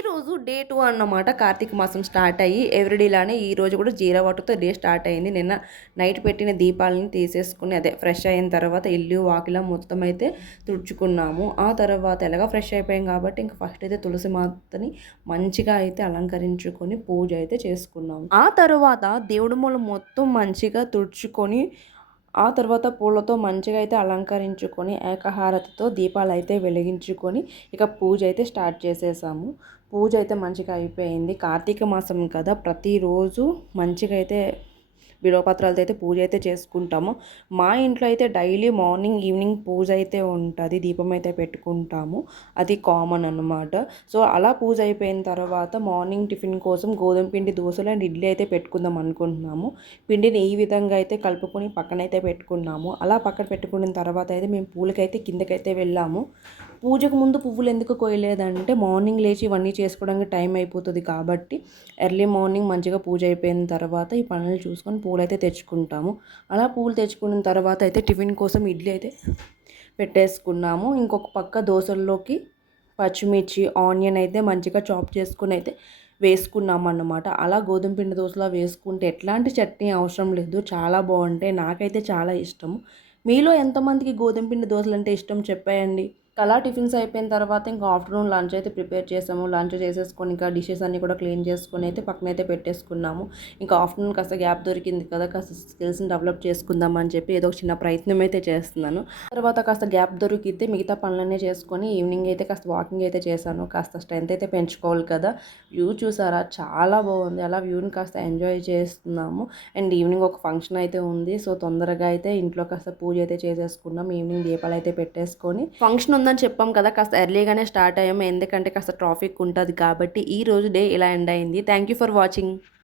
ఈరోజు డే 2 అన్నమాట. కార్తీక మాసం స్టార్ట్ అయ్యి ఎవ్రీడేలానే ఈరోజు కూడా జీరా వాటర్‌తో డే స్టార్ట్ అయింది. నిన్న నైట్ పెట్టిన దీపాలను తీసేసుకొని ఫ్రెష్ అయిన తర్వాత ఇల్లు, వాకిల మొత్తం అయితే తుడుచుకున్నాము. ఆ తర్వాత ఎలాగో ఫ్రెష్ అయిపోయాం కాబట్టి ఇంక ఫస్ట్ అయితే తులసి మాతని మంచిగా అయితే అలంకరించుకొని పూజ అయితే చేసుకున్నాము. ఆ తర్వాత దేవుడి మూల మొత్తం మంచిగా తుడుచుకొని ఆ తర్వాత పూలతో మంచిగా అయితే అలంకరించుకొని ఏకహారతితో దీపాలైతే వెలిగించుకొని ఇక పూజ అయితే స్టార్ట్ చేసేసాము. పూజ అయితే మంచిగా అయిపోయింది. కార్తీక మాసం కదా, ప్రతిరోజు మంచిగా అయితే బిల్వపత్రాలతో అయితే పూజ అయితే చేసుకుంటాము. మా ఇంట్లో అయితే డైలీ మార్నింగ్, ఈవినింగ్ పూజ అయితే ఉంటుంది. దీపం అయితే పెట్టుకుంటాము. అది కామన్ అన్నమాట. సో అలా పూజ అయిపోయిన తర్వాత మార్నింగ్ టిఫిన్ కోసం గోధుమ పిండి దోశలు అండ్ ఇడ్లీ అయితే పెట్టుకుందాం అనుకుంటున్నాము. పిండిని ఈ విధంగా అయితే కలుపుకొని పక్కనైతే పెట్టుకున్నాము. అలా పక్కన పెట్టుకున్న తర్వాత అయితే మేము పూలకైతే కిందకైతే వెళ్ళాము. పూజకు ముందు పువ్వులు ఎందుకు కోయలేదంటే మార్నింగ్ లేచి ఇవన్నీ చేసుకోవడానికి టైం అయిపోతుంది కాబట్టి ఎర్లీ మార్నింగ్ మంచిగా పూజ అయిపోయిన తర్వాత ఈ పనులు చూసుకొని పూలు అయితే తెచ్చుకుంటాము. అలా పూలు తెచ్చుకున్న తర్వాత అయితే టిఫిన్ కోసం ఇడ్లీ అయితే పెట్టేసుకున్నాము. ఇంకొక పక్క దోశల్లోకి పచ్చిమిర్చి, ఆనియన్ అయితే మంచిగా చాప్ చేసుకుని అయితే వేసుకున్నాము అన్నమాట. అలా గోధుమ పిండి దోశలా వేసుకుంటే ఎట్లాంటి చట్నీ అవసరం లేదు, చాలా బాగుంటాయి. నాకైతే చాలా ఇష్టము. మీలో ఎంతమందికి గోధుమ పిండి దోశలు అంటే ఇష్టం చెప్పేయండి. అలా టిఫిన్స్ అయిపోయిన తర్వాత ఇంకా ఆఫ్టర్నూన్ లంచ్ అయితే ప్రిపేర్ చేసాము. లంచ్ చేసేసుకొని ఇంకా డిషెస్ అన్నీ కూడా క్లీన్ చేసుకొని అయితే పక్కనైతే పెట్టేసుకున్నాము. ఇంకా ఆఫ్టర్నూన్ కాస్త గ్యాప్ దొరికింది కదా, కాస్త స్కిల్స్ని డెవలప్ చేసుకుందాం అని చెప్పి ఏదో ఒక చిన్న ప్రయత్నం అయితే చేస్తున్నాను. తర్వాత కాస్త గ్యాప్ దొరికితే మిగతా పనులన్నీ చేసుకొని ఈవినింగ్ అయితే కాస్త వాకింగ్ అయితే చేశాను. కాస్త స్ట్రెంత్ అయితే పెంచుకోవాలి కదా. వ్యూ చూసారా, చాలా బాగుంది. అలా వ్యూని కాస్త ఎంజాయ్ చేస్తున్నాము. అండ్ ఈవినింగ్ ఒక ఫంక్షన్ అయితే ఉంది. సో తొందరగా అయితే ఇంట్లో కాస్త పూజ అయితే చేసేసుకున్నాం. ఈవినింగ్ దీపాలు అయితే పెట్టేసుకొని ఫంక్షన్ ఉందని చెప్పాం కదా, కాస్త ఎర్లీగానే స్టార్ట్ అయ్యాము. ఎందుకంటే కాస్త ట్రాఫిక్ ఉంటుంది కాబట్టి ఈ రోజు డే ఇలా ఎండ్ అయింది. Thank you for watching.